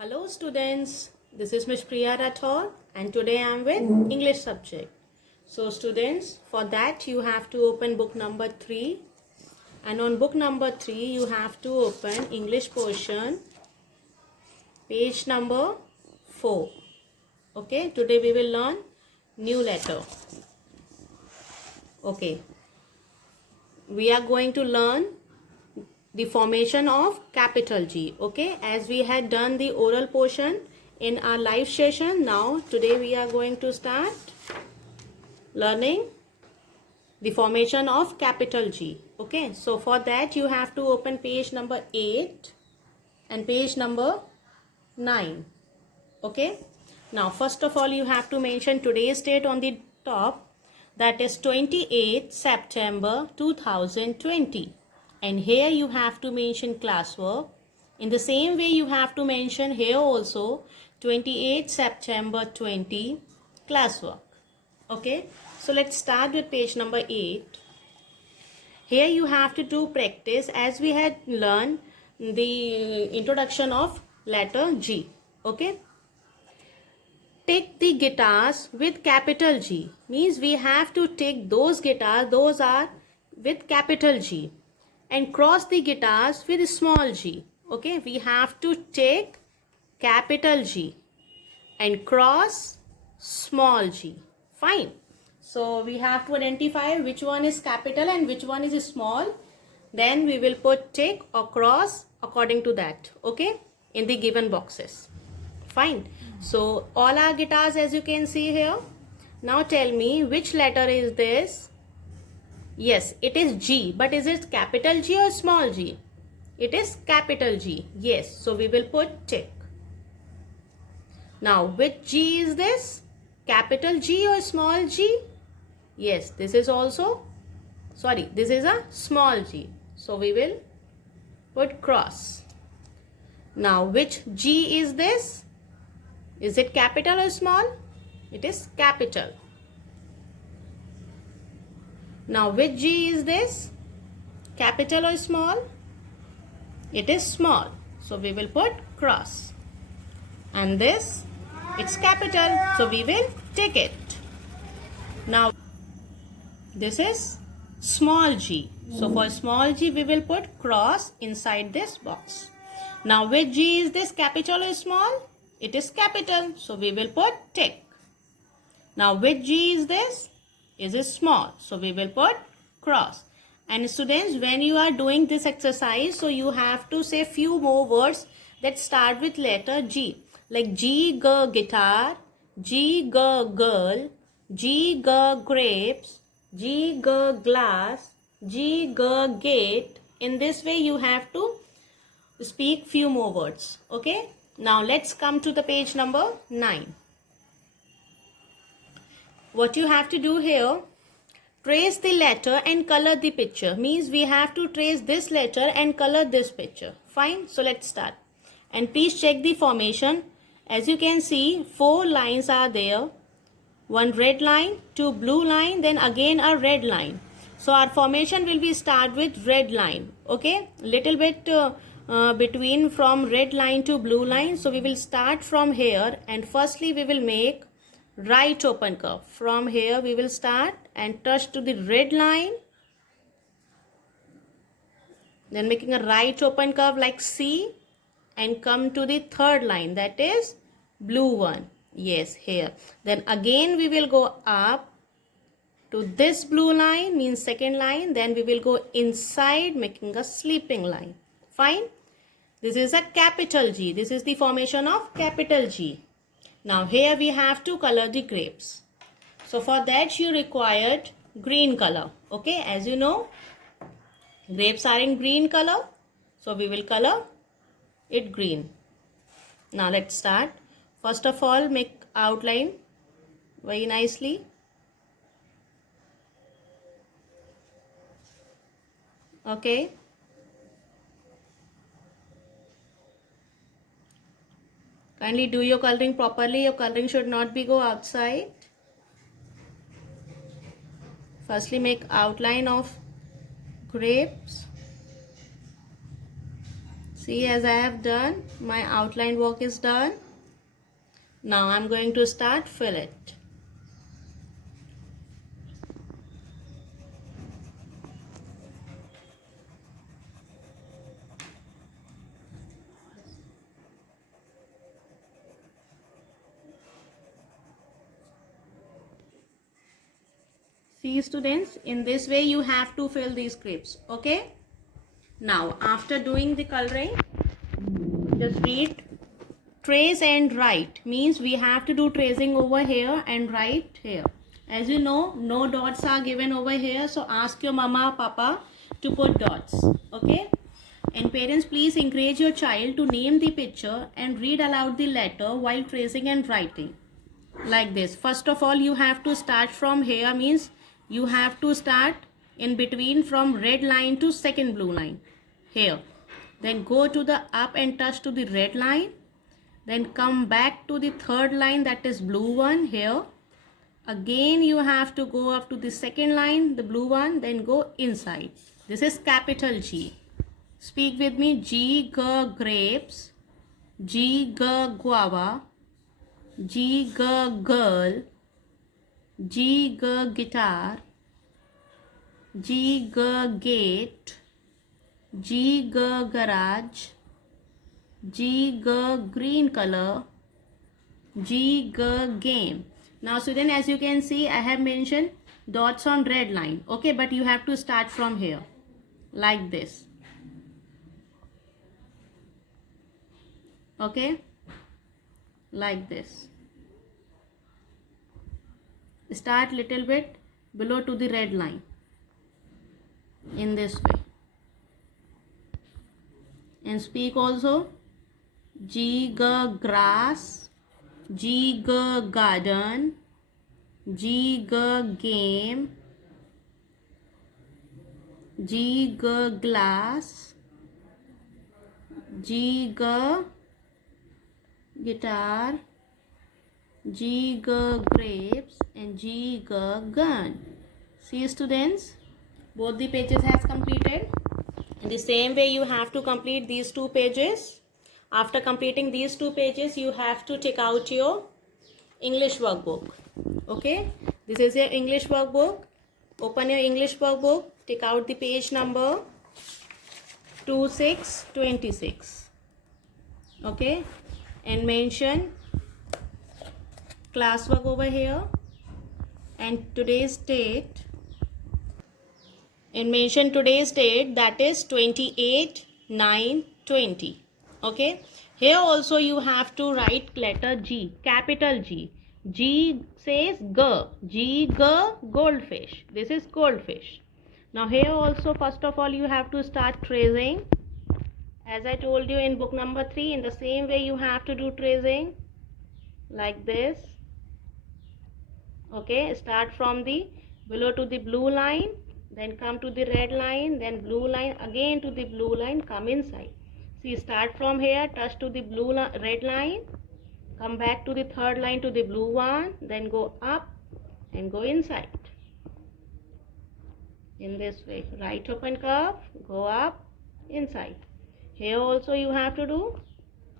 Hello students, this is Ms. Priya Rathore and today I am with English subject. So students, for that you have to open book number 3 and on book number 3 you have to open English portion page number 4. Okay, today we will learn new letter. Okay, we are going to learn the formation of capital G. Okay, as we had done the oral portion in our live session, now today we are going to start learning the formation of capital G. Okay, so for that you have to open page number 8 and page number 9. Okay, now first of all you have to mention today's date on the top, that is 28th September 2020. And here you have to mention classwork. In the same way you have to mention here also 28 September 20 classwork. Okay, so let's start with page number 8. Here you have to do practice as we had learned the introduction of letter G. Okay, take the guitars with capital G means we have to take those guitars, those are with capital G, and cross the guitars with small g. Okay, we have to take capital G and cross small g. Fine. So we have to identify which one is capital and which one is small. Then we will put tick or cross according to that. Okay, in the given boxes. Fine. So all our guitars as you can see here. Now tell me which letter is this? Yes, it is G, but is it capital G or small g? It is capital G. Yes, so we will put tick. Now, which G is this? Capital G or small g? Yes, this is also, this is a small g. So we will put cross. Now, which G is this? Is it capital or small? It is capital. Now which G is this? Capital or small? It is small. So we will put cross. And this, it's capital. So we will take it. Now this is small g. So for small g we will put cross inside this box. Now which G is this? Capital or small? It is capital. So we will put tick. Now which G is this? Is it small? So we will put cross. And students, when you are doing this exercise, so you have to say few more words that start with letter G. Like G, G, guitar, G, G, girl, G, G, grapes, G, G, glass, G, G, gate. In this way you have to speak few more words. Okay. Now let's come to the page number 9. What you have to do here, trace the letter and color the picture. Means we have to trace this letter and color this picture. Fine. So let's start. And please check the formation. As you can see, 4 lines are there. One red line, 2 blue line, then again a red line. So our formation will be start with red line. Okay. Little bit between from red line to blue line. So we will start from here and firstly we will make right open curve. From here we will start and touch to the red line, then making a right open curve like C and come to the third line, that is blue one. Yes, here. Then again we will go up to this blue line, means second line, then we will go inside making a sleeping line. Fine. This is a capital G. This is the formation of capital G. Now here we have to color the grapes. So for that you required green color. Okay, as you know, grapes are in green color. So we will color it green. Now let's start. First of all, make outline very nicely. Okay. Kindly do your coloring properly. Your coloring should not be go outside. Firstly make outline of grapes. See, as I have done, my outline work is done. Now I'm going to start fill it. See students, in this way you have to fill these scripts, okay? Now after doing the coloring, just read trace and write, means we have to do tracing over here and write here. As you know, no dots are given over here, so ask your mama, papa to put dots, okay? And parents, please encourage your child to name the picture and read aloud the letter while tracing and writing. Like this. First of all, you have to start from here, means you have to start in between from red line to second blue line here. Then go to the up and touch to the red line. Then come back to the third line, that is blue one here. Again you have to go up to the second line, the blue one, then go inside. This is capital G. Speak with me. G, G, grapes. G, G, guava. G, G, girl. G, G, guitar. G, G, gate. G, G, garage. G, G, green color. G, G, game. Now student, as you can see, I have mentioned dots on red line, okay, but you have to start from here like this, okay, like this. Start little bit below to the red line in this way, and speak also. G, G, grass. G, G, garden. G, G, game. G, G, glass. G, G, guitar. G, G, grapes, and G, G, gun. See students, both the pages has completed. In the same way you have to complete these two pages. After completing these two pages, you have to take out your English workbook, okay? This is your English workbook. Open your English workbook, take out the page number 2626, okay? And mention classwork over here and today's date, and mention today's date, that is 28/9/20. Okay, here also you have to write letter G, capital G. G says G, G, G, goldfish. This is goldfish. Now here also, first of all, you have to start tracing. As I told you in book number 3, in the same way you have to do tracing like this. Okay, start from the below to the blue line, then come to the red line, then blue line, again to the blue line, come inside. See, start from here, touch to the red line, come back to the third line to the blue one, then go up and go inside. In this way, right open curve, go up, inside. Here also you have to do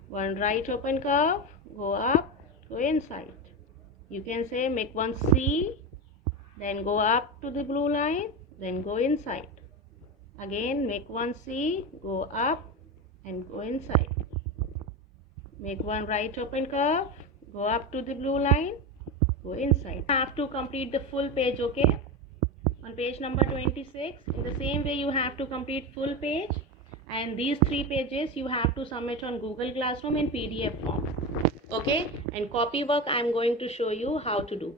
one right open curve, go up, go inside. You can say make one C, then go up to the blue line, then go inside. Again make one C, go up and go inside. Make one right open curve, go up to the blue line, go inside. You have to complete the full page, okay? On page number 26, in the same way you have to complete full page, and these 3 pages you have to submit on Google Classroom in PDF form, okay? And copy work I am going to show you how to do.